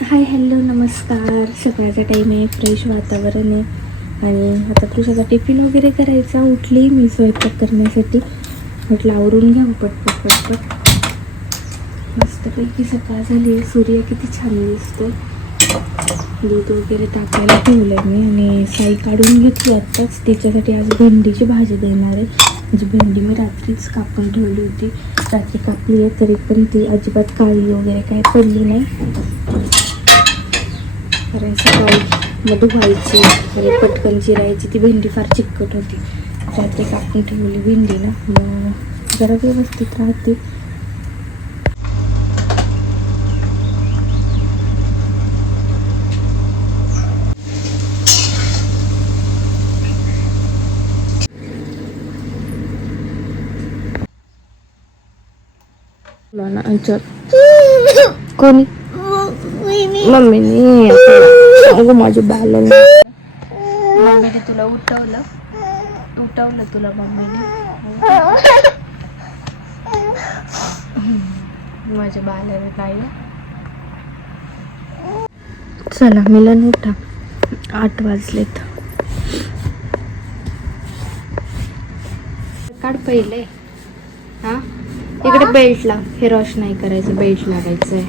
Hi hello नमस्कार. सकाळचा time आहे, फ्रेश वातावरण आहे आणि आता तुझ्याचा टिफिन वगैरे करायचा. उठली मी स्वयंपाक करण्यासाठी, म्हटलं आवरून घ्यावं पटपट. मस्तपैकी सकाळ झाली. सूर्य किती छान दिसतोय. दूध वगैरे टाकायला ठेवलं आहे मी आणि साई काढून घेतली आत्ताच. तिच्यासाठी आज भेंडीची भाजी देणार आहे. म्हणजे भेंडी मी रात्रीच कापून ठेवली होती, रात्री कापली आहे तरी पण ती अजिबात काळी वगैरे काही पडली नाही. कारण सकाळी मग धुवायची आणि पटकन चिरायची, ती भेंडी फार चिकट होती. रात्री कापून ठेवली भेंडी ना, मग जरा व्यवस्थित राहते. कोणी मम्मीने अगं माझी बाला मम्मीने तुला उठवलं तुला मम्मीने. माझ्या बाल्याने काय. चला मिलन उठा, 8 वाजलेत. काढ पहिले. हा इकडे बेल्ट लाव, हे रॉश नाही करायचं, बेल्ट लावायचंय.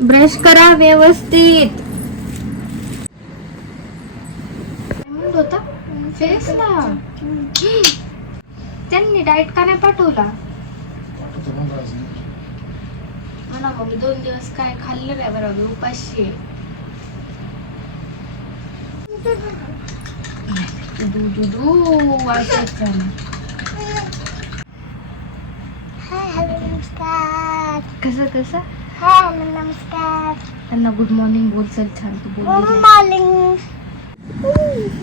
ब्रश करा व्यवस्थित. होता फेसला त्यांनी डाएट का नाही पाठवला म्हणा. मग 2 दिवस काय खाल्लं नाही बरोबर, उपाशी आहे. कसं नमस्कार त्यांना गुड मॉर्निंग बोल. चल छान तू बोल. Good morning.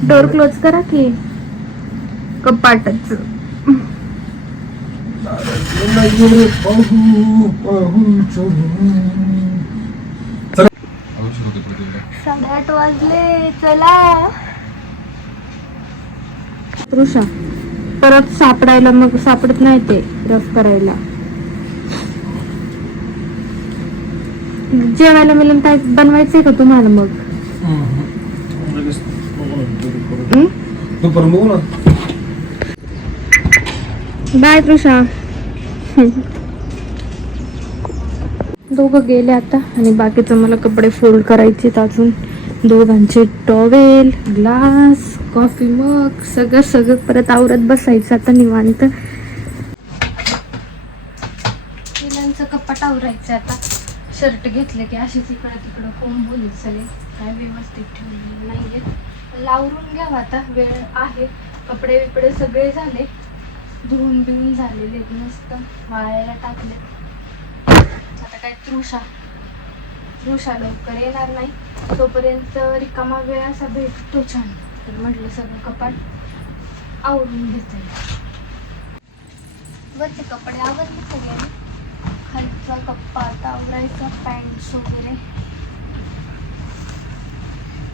डोर क्लोज करा की कपाटच. साडे 8 वाजले. चला तृषा परत सापडायला, मग सापडत नाही ते रफ करायला. जेवायला मिळून काय बनवायचंय का तुम्हाला? मग बाय तृषा. दोघं गेले आता आणि बाकीचं मला कपडे फोल्ड करायचे. अजून दोघांचे टॉवेल, ग्लास, कॉफी मग सगळं परत आवरत बसायचं आता निवांत. मुलांचं कपाट आवरायचं आता. शर्ट घेतले की अशीच इकडं तिकडं कोंबून सगळे काय व्यवस्थित ठेवलेले नाहीये. लावरून घ्यावं आता, वेळ आहे. कपडे बिपडे सगळे झाले, धुवून बिवून झालेले, मस्त वाळायला टाकले. आता काय तृषा लवकर येणार नाही, तोपर्यंत रिकामा वेळ असा भेटतो छान. तर म्हटलं सगळं कपाट आवरून घेते. वरचे कपडे आवरले सगळे, खालचा कप्पा आता आवरायचा. पॅन्ट्स वगैरे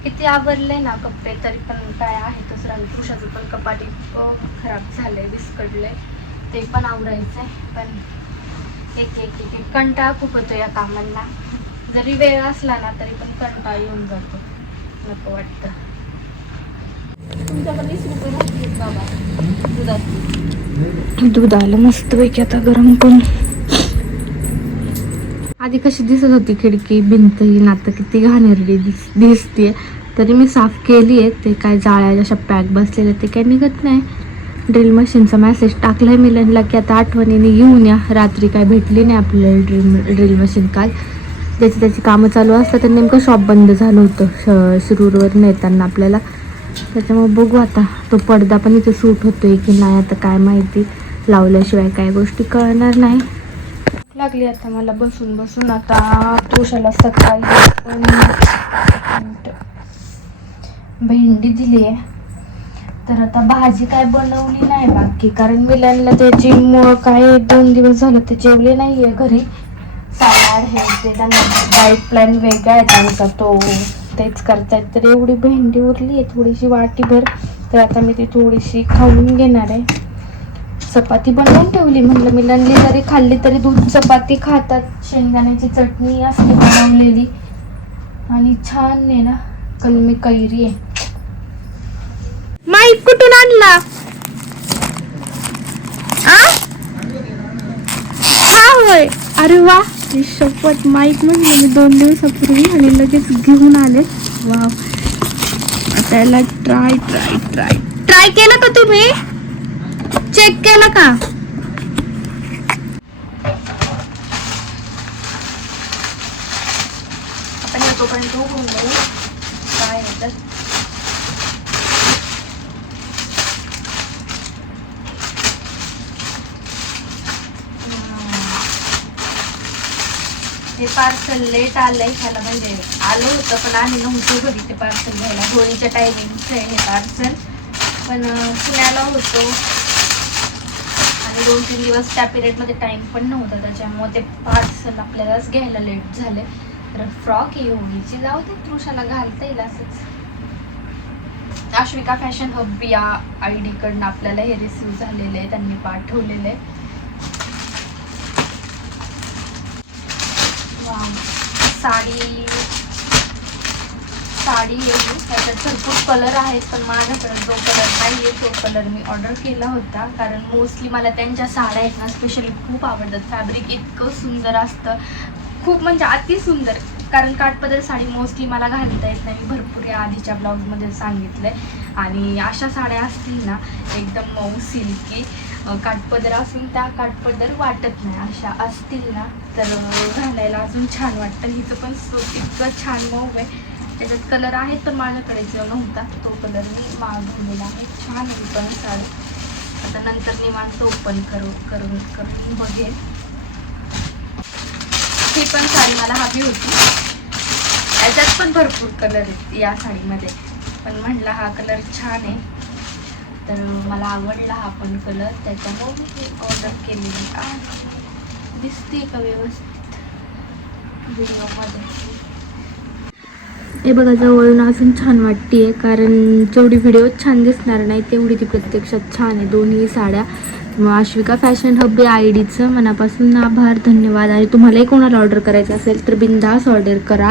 किती आवरले ना कपडे, तरी पण काय आहे तसं. पुरुषाचं पण कपाट खराब झालंय, विस्कडलंय, ते पण आवरायचंय. पण एक कंटाळा खूप होतो या कामांना. जरी वेळ असला ना तरी पण कंटाळा येऊन जातो, नको वाटतं. तुमच्याकडे 20 रुपये राहतील बाबा दूध आलं मस्त पैकी आता गरम करून. आधी कशी दिसत होती खिडकी भिंत ही, आता किती घाणेरडी दिसते. तरी मी साफ केली आहे. ते काय जाळ्या जशा पॅक बसलेल्या ते काय निघत नाही. ड्रिल मशीनचा मेसेज टाकलाय मिलनला की आता आठवणीने घेऊन या. रात्री काय भेटली नाही आपल्याला ड्रिल मशीन. काल त्याची कामं चालू असतात तर नेमकं शॉप बंद झालं होतं शिरूरवर नेताना आपल्याला. त्याच्यामुळे बघू आता तो पडदा पण इथे सूट होतोय की नाही आता काय माहिती. लावल्याशिवाय काय गोष्टी कळणार नाही. लागली आता मला बसून आता तुळशाला सकाळी भेंडी दिली आहे. तर आता भाजी काय बनवली नाही बाकी, कारण मिलनला त्याची काय 2 दिवस झालं ते जेवले नाहीये घरी. सॅलड हे ते त्यांना डाएट प्लॅन वेगळा आहे त्यांचा, तो तेच करतायत. तर एवढी भेंडी उरली आहे थोडीशी वाटीभर, तर आता मी ती थोडीशी खाऊन घेणार आहे. चपाती बनवून ठेवली, म्हणलं मिलांनी जरी खाल्ली तरी दूध चपाती खातात. शेंगदाण्याची चटणी असते बनवलेली आणि छान आहे ना कलमी कैरी आहे. माईक कुठून आणला? हा होय, अरे वा, शपथ माईक म्हणलं मी 2 दिवसापूर्वी आणि लगेच घेऊन आले. वा, आता याला ट्राय केलं का तुम्ही? चेक केलं का? आपण या तोपर्यंत होऊन जाऊ काय आहे तर. ते पार्सल लेट आलंय ह्याला, म्हणजे आलं होतं पण आम्ही नव्हतो घरी ते पार्सल घ्यायला. होळीच्या टायमिंगचं आहे हे पार्सल, पण पुण्याला होतो आणि 2-3 दिवस त्या पिरियडमध्ये टाइम पण नव्हता, त्याच्यामुळे ते पार्सल आपल्यालाच घ्यायला लेट झाले. तर फ्रॉक ही होळीची जाऊ दे, तृषाला घालता येईल असंच. आश्विका फॅशन हब या ID कडनं आपल्याला हे रिसीव झालेलं आहे, त्यांनी पाठवलेलं आहे. साडी आहे, त्याच्यात भरपूर कलर आहेत पण माझ्याकडे जो कलर नाही आहे तो कलर मी ऑर्डर केला होता. कारण मोस्टली मला त्यांच्या साड्या आहेत ना स्पेशली खूप आवडतात. फॅब्रिक इतकं सुंदर असतं, खूप म्हणजे अति सुंदर. कारण काठपदर साडी मोस्टली मला घालता येत नाही, मी भरपूर या आधीच्या ब्लॉगमध्ये सांगितलंय. आणि अशा साड्या असतील ना एकदम मऊ सिल्की, काठपदर असून त्या काठपदर वाटत नाही, अशा असतील ना तर घालायला अजून छान वाटतं. हिचं पण इतकं छान मऊ आहे. त्याच्यात कलर आहेत पण माझ्याकडे जो नव्हता तो कलर मी मागवलेला आहे. छान आहे पण साडी. आता नंतर निवांत ओपन करून बघेल. ही पण साडी मला हवी होती, याच्यात पण भरपूर कलर आहेत या साडीमध्ये, पण म्हटलं हा कलर छान आहे तर मला आवडला हा पण कलर, त्याच्यामुळे मी ऑर्डर केलेली आहे. दिसते का व्यवस्थित व्हिडिओमध्ये? हे बघा, जवळून अजून छान वाटते, कारण जेवढी व्हिडिओ छान दिसणार नाही तेवढी ती प्रत्यक्षात छान आहे दोन्ही साड्या. मग आश्विका फॅशन हब या IDचं मनापासून आभार, धन्यवाद. आणि तुम्हालाही कोणाला ऑर्डर करायचं असेल तर बिंदास ऑर्डर करा,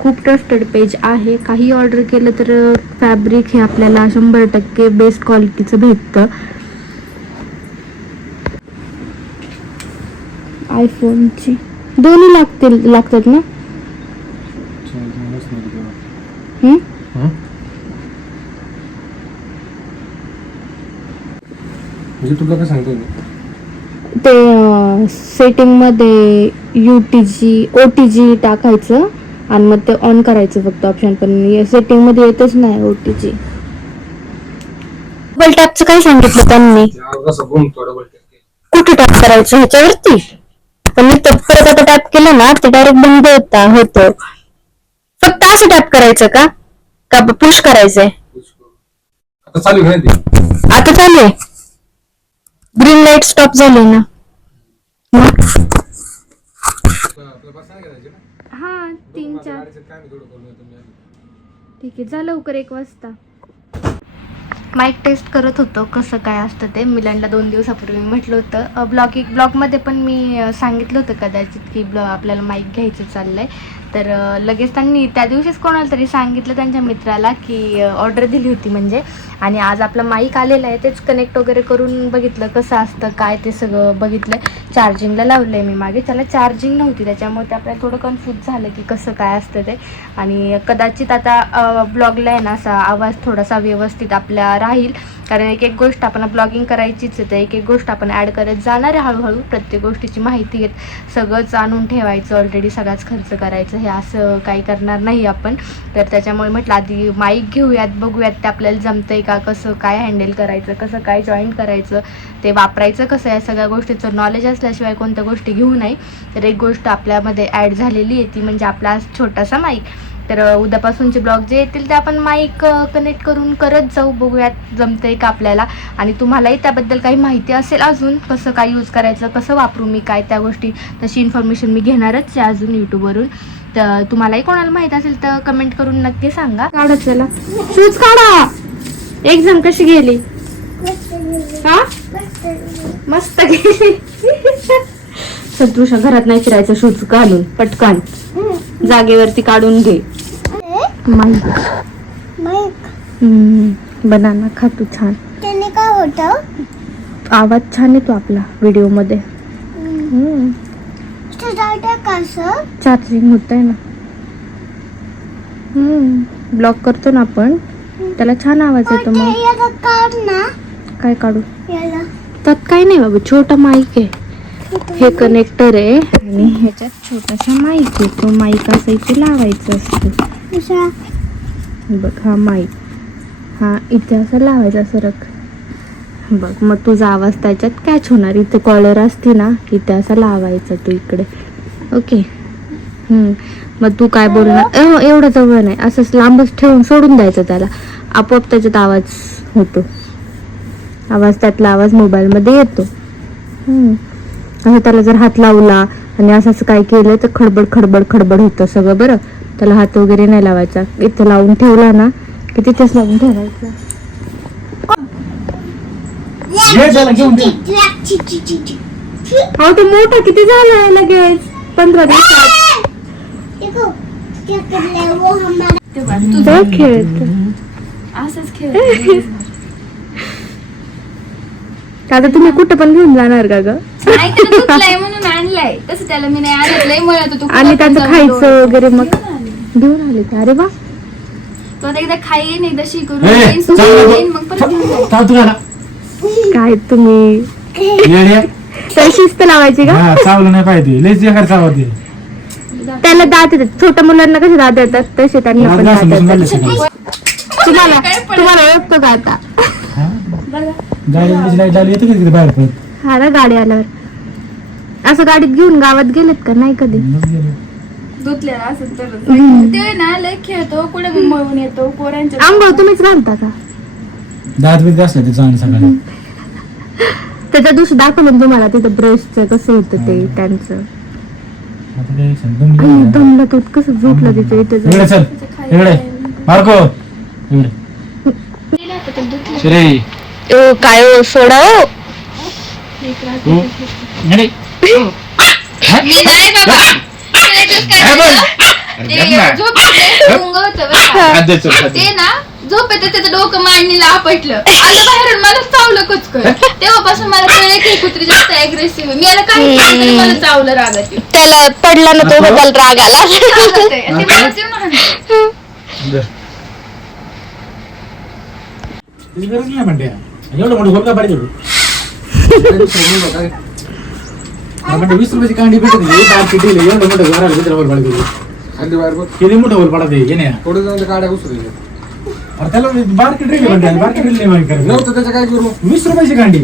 खूप ट्रस्टेड पेज आहे. काही ऑर्डर केलं तर फॅब्रिक हे आपल्याला 100% बेस्ट क्वालिटीचं भेटतं. आयफोनची दोन्ही लागतात ना? म्हणजे तुला काय सांगतो ते सेटिंगमध्ये OTG टाकायचं आणि मग ते ऑन करायचं फक्त ऑप्शन, पण सेटिंगमध्ये येतच नाही OTG. डबल टॅपचं काय सांगितलं त्यांनी? कुठे टॅप करायचं? ह्याच्यावरती. पण मी परत आता टॅप केलं ना ते डायरेक्ट बंद होतं. फक्त असं टॅप करायचं का पुश करायचंय? आता चालू आहे. आता चालू आहे. ग्रीन लाईट स्टॉप झाली ना. हा 3-4 ठीक आहे, जा लवकर 1 वाजता. माईक टेस्ट करत होतो कसं काय असतं ते. मिलांडला 2 दिवसापूर्वी म्हटलं होतं ब्लॉगमध्ये पण मी सांगितलं होतं कदाचित की आपल्याला माईक घ्यायचं चाललंय. तर लगेच त्यांनी त्या दिवशीच कोणाला तरी सांगितलं त्यांच्या मित्राला की ऑर्डर दिली होती म्हणजे. आणि आज आपला माईक आलेला आहे, तेच कनेक्ट वगैरे करून बघितलं कसं असतं काय ते सगळं बघितलं. चार्जिंगला लावलं आहे मी मागे, त्याला चार्जिंग नव्हती त्याच्यामुळे ते आपल्याला थोडं कन्फ्यूज झालं की कसं काय असतं ते. आणि कदाचित आता ब्लॉगला आहे ना असा आवाज थोडासा व्यवस्थित आपला राहील, कारण एक गोष्ट आपण ब्लॉगिंग करायचीच आहे, एक गोष्ट आपण ॲड करत जाणार आहे हळूहळू. प्रत्येक गोष्टीची माहिती घेत सगळंच आणून ठेवायचं, ऑलरेडी सगळाच खर्च करायचं हे असं काही करणार नाही आपण. तर त्याच्यामुळे म्हटलं आधी माईक घेऊयात, बघूयात ते आपल्याला जमतंय का, कसं काय हँडल करायचं, कसं काय जॉईन करायचं, ते वापरायचं कसं, या सगळ्या गोष्टीचं नॉलेज असल्याशिवाय कोणत्या गोष्टी घेऊ नाही. तर एक गोष्ट आपल्यामध्ये ॲड झालेली आहे ती म्हणजे आपला छोटासा माईक. तर उद्यापासूनचे ब्लॉग जे येतील ते आपण माईक कनेक्ट करून करत जाऊ, बघूयात जमतंय का आपल्याला. आणि तुम्हालाही त्याबद्दल काही माहिती असेल अजून कसं काय यूज करायचं, कसं वापरू मी काय, त्या गोष्टी तशी इन्फॉर्मेशन मी घेणारच आहे अजून यूट्यूबवरून. तर तुम्हालाही कोणाला माहीत असेल तर कमेंट करून नक्की सांगा. काढा, चला शूज काढा. एक्झाम कशी गेली? हा मस्त गेली. सत्रुषा घरात नाही फिरायचं शूज घालून पटकन जागेवरती काढून घे. माईक बनाना खा तू छान. त्याने काय होतं? आवाज छान येतो आपला व्हिडिओ मध्ये. कसं चार्जिंग होत आहे ना. ब्लॉक करतो ना आपण त्याला छान आवाज येतो. मग याला काढ ना. काय काढू? याला त्यात काही नाही बाबा, छोटा माईक आहे. हे कनेक्टर आहे आणि ह्याच्यात छोटासा माईक आहे. तो माईक असं इथे लावायचा असतो. कशा बघ हा माईक, हा इथे असं लावायचा सरक. बघ मग तुझा आवाज त्याच्यात कॅच होणार. इथे कॉलर असते ना, इथे असं लावायचा तू इकडे. ओके. मग तू काय बोलणार एवढं जवळ नाही, असंच लांबच ठेवून सोडून द्यायचं त्याला. आपोआप त्याच्यात आवाज होतो. त्यातला आवाज मोबाईलमध्ये येतो. असं त्याला जर हात लावला आणि असं काय केलं तर खडबड खडबड खडबड होतं सगळं. बरं, त्याला हात वगैरे नाही लावायचा. इथं लावून ठेवला ना की तिथेच लावून ठेवायचं. हो तो मोठा किती झालाय लगेच 15 दिवसात. खेळत असंच खेळ. आता तुम्ही कुठं पण घेऊन जाणार का ग? नाही त्याला दुखलंय म्हणून आणलंय. तसं त्याला मी नाही आणलंय म्हणत होतो. आणि त्याचं खायचं वगैरे मग घेऊन आले का? अरे वा. तो आता एकदा खाईन, एकदा शिकून ए, येईन, चालू सुकून नको. येईन, मग परत घेऊन जाईन. चाव तुला काय तुम्ही तर शिस्त लावायची का? चावलं नाही पाहिजे. लयच एखाद चावते. त्याला दात येतात. छोट्या मुलांना कसे दात येतात तसे त्यांना पण दात येतात. तुम्हाला ओळखतो का आता? बाहेर पडत. हा ना, गाडी आल्यावर असं गाडीत घेऊन गावात गेलेत का? नाही कधी. धुतलेला असं तर ते ना लय खेळतो, कुठे मळून येतो पोरांच्या. आंघोळ तुम्हीच घालता का? दात बीत असलं ते चांगलं सकाळी. त्याच्या दिवशी दाखवलं तुम्हाला तिथं ब्रशचं कसं होतं ते त्यांचं. आता काय दमला तो कसं झोपलं तिथे इथे जाऊन. इकडे चल, इकडे मार्को, इकडे श्री. काय हो, सोडा हो. इकडे. मी नाही बाबा. ते ना झोपेत त्याचं डोकं मांडणीला आपटलं, आलं बाहेरून मला चावलं कचकन. तेव्हापासून मला कळलं की कुत्री जास्त अग्रेसिव्ह. मी याला काही केलं तरी मला चावलं रागात. त्याला पडला ना तो बदल राग आला. ते मलाच येऊन हाणलं. गरज नाही म्हणते. एवढं मोठं गोलका पाडी देऊ. 20 रुपयाची कांडी भेटत नाही. एवढं मोठं घराला मित्र वर पाडी देऊ. किती मोठं वर पाडा दे येण्या. पुढे जाऊन गाड्या घुसू अरे त्याला बारकी ड्रिल म्हणते. बारकी ड्रिल नाही माहिती करायचं. नव्हतं त्याचं काय करू 20 रुपयाची कांडी.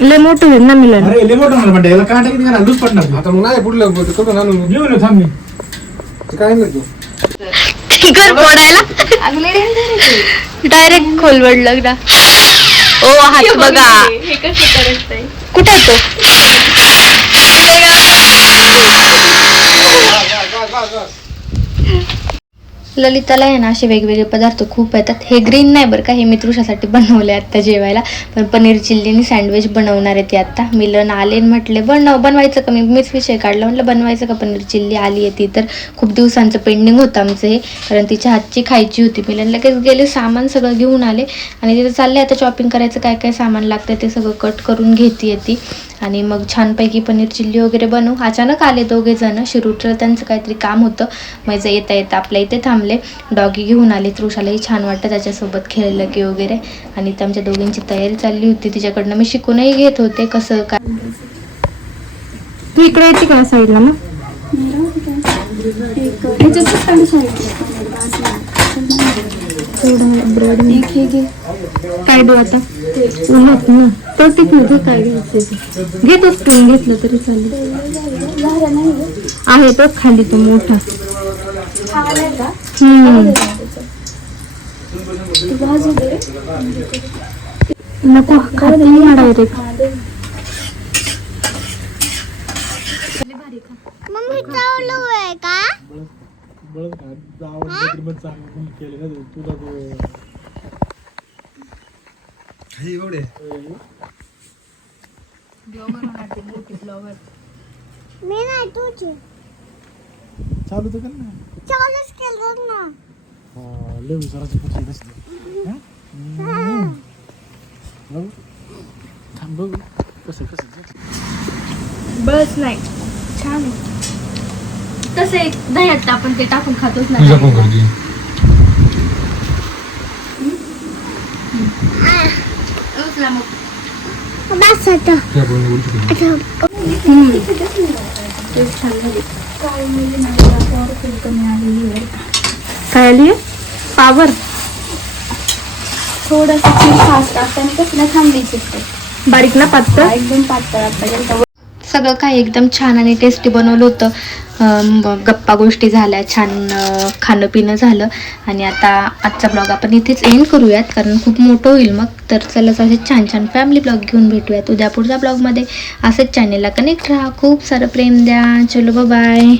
लय मोठं होईल ना मिलन. अरे लय मोठं म्हणते. याला कांटा किती घाला लूज पडणार. आता मग नाही पुढलं कडून आणून घेऊन येऊ थांब मी. ते काय नाही तू घर फोडायला अगं लय danger आहे ते. डायरेक्ट खोलवड लग्न. ओ हात बघा हे कसं करत आहे. कुठे आहे तो? ललिताला आहे ना असे वेगवेगळे पदार्थ खूप येतात. हे ग्रीन नाही बरं का, हे मी तृषासाठी बनवले आत्ता जेवायला. पण पनीर चिल्लीनी सँडविच बनवणार आहे ती आत्ता. मिलन आले म्हटले बनवायचं का? मीच विषय काढला, म्हटलं बनवायचं का पनीर चिल्ली. आली आहे ती तर खूप दिवसांचं पेंडिंग होतं आमचं हे, कारण तिच्या हातची खायची होती. मिलन लगेच गेले, सामान सगळं घेऊन आले आणि तिथं चालले आता शॉपिंग करायचं. काय काय सामान लागतं ते सगळं कट करून घेते ती आणि मग छानपैकी पनीर चिल्ली वगैरे बनवू. अचानक आले दोघे जण. शिरूटला त्यांचं काहीतरी काम होतं, मग येता आपल्या इथे थांबले. डॉगी घेऊन आले. तृषालाही छान वाटतं त्याच्यासोबत खेळलं की वगैरे. आणि आमच्या दोघींची तयारी चालली होती. तिच्याकडनं मी शिकूनही घेत होते कसं काय. तू इकडे येते का साईडला? मग काय देऊ आता? उन्हात ना तर तिथे काय घ्यायचं घेतो. स्पून घेतलं तरी चालेल. आहे तो खाली तो मोठा. नको खाते ना डायरेक्ट. मम्मी चावलं आहे का? मी नाही तुझे चालू तर कर ना चालूच केलं ना लय विचारायची पक्षी दिसले थांब बघू कसं बस नाही छान आहे. तसं एक दह्यात आपण ते टाकून खातोच ना. उचला मग. बस आता तेच छान झाली. काय आली पावर थोडंसं चीज फास्ट असताना कसं ना थांबलीच बारीक ना पातळ. एकदम पातळ आता सगळं काही एकदम छान आणि टेस्टी बनवलं होतं. गप्पा गोष्टी झाल्या, छान खाणं पिणं झालं. आणि आता आजचा ब्लॉग आपण इथेच एंड करूयात कारण खूप मोठं होईल मग. तर चला असे छान छान फॅमिली ब्लॉग घेऊन भेटूयात उद्या पुढच्या ब्लॉगमध्ये. असंच चॅनेलला कनेक्ट राहा, खूप सारं प्रेम द्या. चलो बाय.